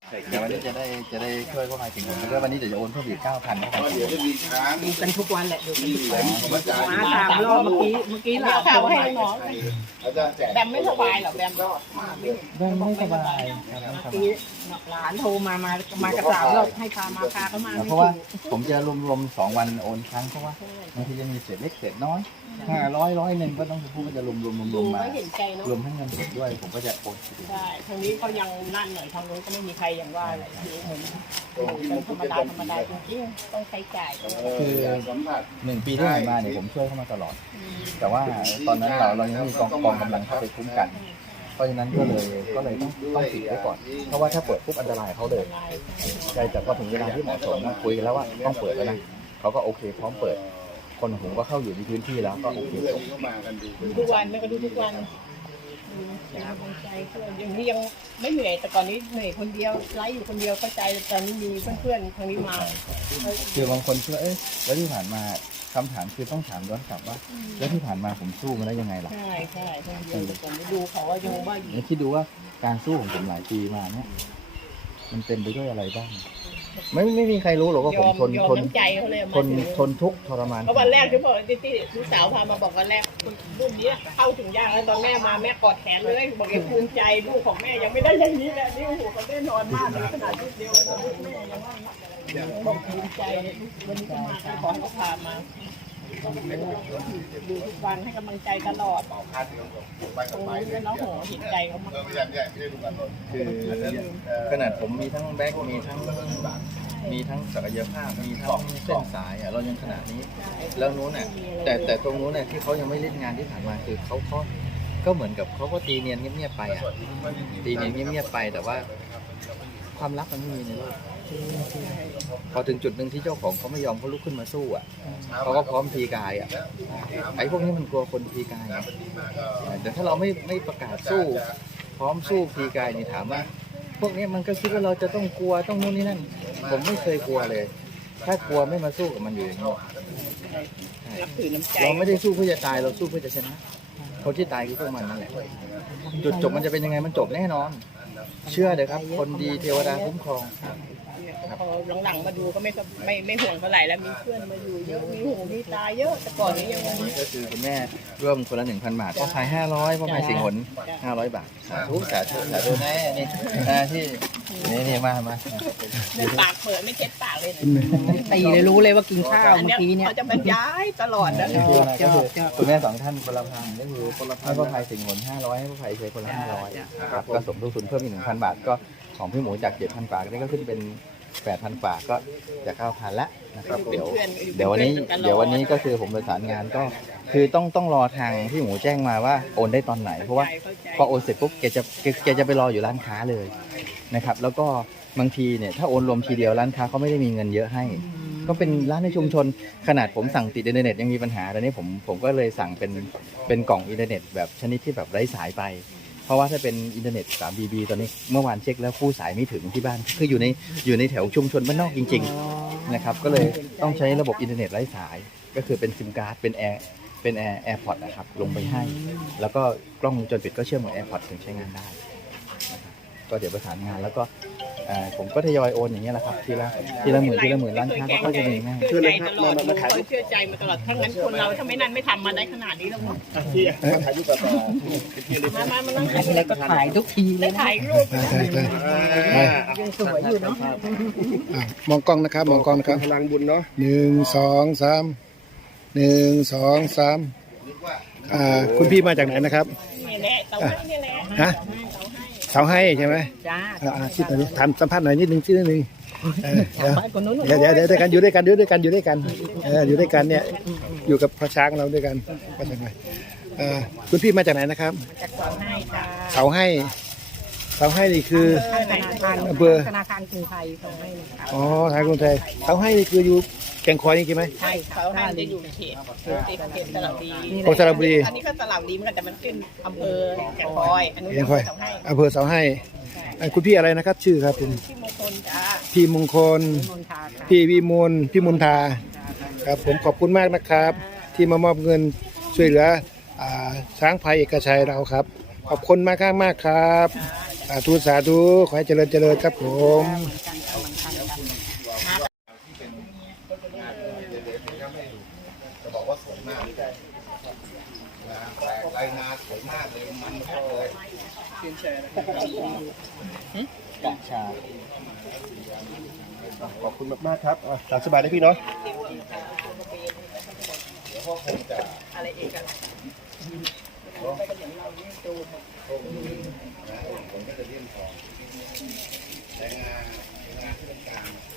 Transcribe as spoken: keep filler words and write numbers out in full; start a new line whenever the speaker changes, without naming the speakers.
เดี๋ยววันนี้จะได้จะได้ช่วยพวกนายถึงผมแล้วก็วันนี้เดี๋ยวจะโอนเพิ่มอีกเก้าพันนะครับ
เดี๋ยวจะมีช้าง
ดูกันทุกวันแหละดูกันทุกวัน
มาจาก
มาสามรอบเมื่อกี้เมื่อกี้หลาน
ข่าวให้น้อง
อาจารย์แจก
แบมไม่สบายเหรอแบมก็มาไม่
เรื่องไม่สบายครับไม่ส
เมื่อบ
าย
กี้หลานโทรมามามากับสามรอบให้พามาพาเขามา
เพราะว่าผมจะรวมๆสองวันโอนครั้งเพราะว่าบางทีจะมีเศษเล็กเศษน้อยห้าร้อยร้อยหนึ่งก็ต้องพูดว่าจะรวมรวมรวมร
ดู
วมมา
ไม่เห็นใจเนาะ
รวมทั้งเงินสดด้วยผมก็จะโอน
ใช่ทางนี้เขายังนั่นหน่อยทางนู้นก็ไม่มีใครอย่างว่าอะไรอยู่เหมือนอยู่กันธรรมดาธรรมดาจริงๆต้องใช้จ่ายต้อง
คือ
สัมผัส
หนึ่งปีที่ผ่านมาเนี่ยผมช่วยเข้ามาตลอด แต่ว่าตอนนั้นเราเรายังไม่มีกองกองกำลังเข้าไปคุ้มกัน เพราะฉะนั้นก็เลยก็เลยต้องต้องปิดไว้ก่อน เพราะว่าถ้าเปิดปุ๊บอันตรายเขาเลยใช่แต่พอถึงเวลาที่เหมาะสมคุยกันแล้วว่าต้องเปิดแล้วนะเขาก็โอเคพร้อมเปิด คนของผมก็เข้าอยู่ในพื้นที่แล้วก็โอเค
เพื่อน
จบ
ที่เข้ามากันดู
ดูทุกวันแม่ก็ดูทุกวันดูเป็นกำลังใจเพื่อนอย่างนี้ยังไม่เหนื่อยแต่ก่อนนี้เหนื่อยคนเดียวไลฟ์อยู่คนเดียวเข้าใจตอนนี้มีเพื่อนๆทางนี้มา
คือบางคนคิดว่าเอ๊ะแล้วที่ผ่านมาคำถามคือต้องถามย้อนกลับว่า แล้วที่ผ่านมาผมสู้มาได้ยังไงล่ะ
ใช่ใช่ทางเดียวแต่ก่อนดูเขาว่ายังว่าอยู่
แล้วคิดดูว่าการสู้ของผมหลายปีมาเนี่ยมันเป็นไปด้วยอะไรบ้าง ไม่ไม่มีใครรู้หรอกว่าผ
ย
ม
อม
ทน
ยอม
ทน
น้ำใจเขาเลย
ทนทนทุกข์ทรมาน
เพราะวันแรกที่บอกที่ที่ลูกสาวพามาบอกวันแรกรุ่นนี้เข้าถึงยากแล้วตอนแม่มาแม่กอดแขนเลยบอกเอ็ภูมิใจลูกของแม่ยังไม่ได้อย่างนี้แหละนี่โอ้โหเขาได้นอนมากเลยขนาดนิดเดียวนะลูกแม่ยังว่าบอกภูมิใจวันนี้ก็มาขอให้เขาพามาดูทุกวันให้กำลังใจตลอด
พาถึงไป
ต
กั
ร
บ
ง
ไป
นี้แล้วโหเห็นใจเขามาก
เออไม่ใช่ไม่ใช่ไม่ได้ดูกันหรอก
คือขนาดผมมีทั้งแบ็คมีทั้งมีทั้งศักยภาพมีทั้งเส้นสายอ่ะเรายังขนาดนี้ แล้วนู้นน่ะแต่แต่ตรงนู้นน่ะที่เขายังไม่เล่นงานที่ผ่านมาคือเขาเขาก็เหมือนกับเขาก็ตีเนียนเงียบๆไปอ่ะตีเนียนเงียบๆไปแต่ว่าความรักมันไม่มีในโลกพอถึงจุดหนึ่งที่เจ้าของเขาไม่ยอมเขาลุกขึ้นมาสู้อ่ะเขาก็พร้อมพีกายอ่ะไอ้พวกนี้มันกลัวคนพีกายแต่ถ้าเราไม่ไม่ประกาศสู้ พร้อมสู้พีกายนี่ถามว่าพวกนี้มันก็คิดว่าเราจะต้องกลัวต้องนู่นนี่นั่นผมไม่เคยกลัวเลย ถ้ากลัวไม่มาสู้กับมันอยู่อย่างนี้
นับถือน้ำใจ
เราไม่ได้สู้เพื่อจะตายเราสู้เพื่อจะชนะคนที่ตายคือพวกมันนั่นแหละจุดจบมันจะเป็นยังไงมันจบแน่นอน เชื่อเถอะครับ คนดีเทวดาคุ้มครอง
พอหลังๆมาดูก็ไม่ไม่ไม่ห่วงเท่าไหร่แล้วมีเพื่อนมาอยู่เยอะมีหูมีตาเยอะแต่ก่อนนี้ยัง
ก็คือคุณแม่ร่วมคนละหนึ่งพันบาทพ่อพายห้าร้อยพ่อพายสิงห์หนห้าร้อยบาทสาธุสาธุสาธุแน่นี่อ่าที่นี่นี่มามา
ในปากเปิดไม่เช็ดปากเลย
ตีเลยรู้เลยว่ากินข้าว
อัน
เมื่อ
เนี้ย
กี้เนี่ย
เขาจะบรรยายตลอดนะ
ก็คือคุณแม่สองท่านคนละพันก็คือให้พ่อพายสิงห์หนห้าร้อยให้พ่อพายเชยคนละห้าร้อยครับก็สมทบทุนเพิ่มอีกหนึ่งพันบาทก็ของพี่หมูจากเจ็ดพันบาทนี่ก็ขึ้นเป็นแปดพันบาทก็จะเก้าพันละนะครับเดี๋ยวเดี๋ยววันนี้เดี๋ยววันนี้ก็คือผมประสานงานก็คือต้องต้องรอทางพี่หมูแจ้งมาว่าโอนได้ตอนไหนเพราะว่าพอโอนเสร็จปุ๊บแกจะแกแกจะไปรออยู่ร้านค้าเลยนะครับแล้วก็บางทีเนี่ยถ้าโอนรวมทีเดียวร้านค้าเขาไม่ได้มีเงินเยอะให้ ก็เป็นร้านในชุมชนขนาดผมสั่งติดอินเทอร์เน็ตยังมีปัญหาตอนนี้ผมผมก็เลยสั่งเป็นเป็นกล่องอินเทอร์เน็ตแบบชนิดที่แบบไร้สายไปเพราะว่าถ้าเป็นอินเทอร์เน็ต สาม บี บี ตอนนี้เมื่อวานเช็คแล้วคู่สายไม่ถึงที่บ้านคืออยู่ในอยู่ในแถวชุมชนบ้านนอกจริงๆนะครับก็เลยต้องใช้ระบบอินเทอร์เน็ตไร้สายก็คือเป็นซิมการ์ดเป็นแอร์เป็นแอร์แอร์พอร์ตนะครับลงไปให้แล้วก็กล้องวงจรปิดก็เชื่อมกับแอร์พอร์ตถึงใช้งานได้นะครับก็เดี๋ยวประสานงานแล้วก็ผมก็ทยอยโอนอย่างเงี้ยแหละครับทีละทีละหมื่นทีละหมื่นล้านค้าก็จะมีง่าย
เชื่อใจตลอดคนเชื่อใจมาตลอดถ้างั้นคนเราถ้าไม่นั่นไม่ทำมาได้ขนาดนี้แล้วมั้ง
ที่ถ่ายรูปกับต่อ
มามามานั่งถ่าย
แล้วก็ถ่ายทุกทีเล
ได้
ยนะ
ถ่ายรูป
ยังสวยอยู่เนาะ
อ่ะมองกล้องนะครับมองกล้องนะครับ
พลังบุญเนาะ
หนึ่งสองสามหนึ่งสองสามอ่าคุณพี่มาจากไหนนะครับ
นี่แหละเตาให้นี่แหละ
ฮะ
เตาให้
เสาให้ใช่ไหม
จ้า
อ่าอ่าคิดหน่อยดิถามสัมภาษณ์หน่อยนิดนึงนิดนึงเออเดี๋ยว
ไปคนนู้น
เดี๋ยวเดี๋ยวเดี๋ยวด้วยกันอยู่ด้วยกันอยู่ด้วยกันอยู่ด้วยกันเอออยู่ด้วยกันเนี่ยอยู่กับพ่อช้างเราด้วยกันมาจากไหนเอ่อคุณพี่มาจากไหนนะครับ
จากเตาให้จ้า
เสาให้เสาให้นี่คือ
ธนาคาร
อำเภอ
ธนาคารกรุงไทยเตาให้นะคะ
อ๋อทางกรุงไทยเสาให้นี่คืออยู่แก่งคอยนี่ใช่ไหม
ใช่เตาให้จะอยู่ในเขตติดเขตสระบุรี
โอสระบุรี
อันนี้ก็สระบุรีเหมือนกันแต่มันขึ้นอำเภอแก่งคอยอันนู้น
แก่งคอย
เตาให้
อำเภอเสาให้เอ่อคุณพี่อะไรนะครับ ชื่อครับคุณ
ที่มงคลจ้า
พี่มงคล
มนทาค่ะ
พี่วิมลพี่มนทาครับผมขอบคุณมากนะครับ ที่มามอบเงินช่วยเหลืออ่าช้างพายเอกชัยเราครับ ขอบคุณมากมากๆครับ
จ้า
สาธุสาธุขอให้เจริญเจริญครับผม
เหมือนกันค่ะเหมือนกันค่ะ
จะบอกว่าสวยมากเลยนะแปลกลายงานสวยมากเลยมันมากเลย
กะชา
ขอบคุณมากๆครับอ่ะตามสบายได้พี่เนาะ
อะไรอีกอะ
ผมก็จะเลี่ยมทองแต่งานงานที่เป็นกลาง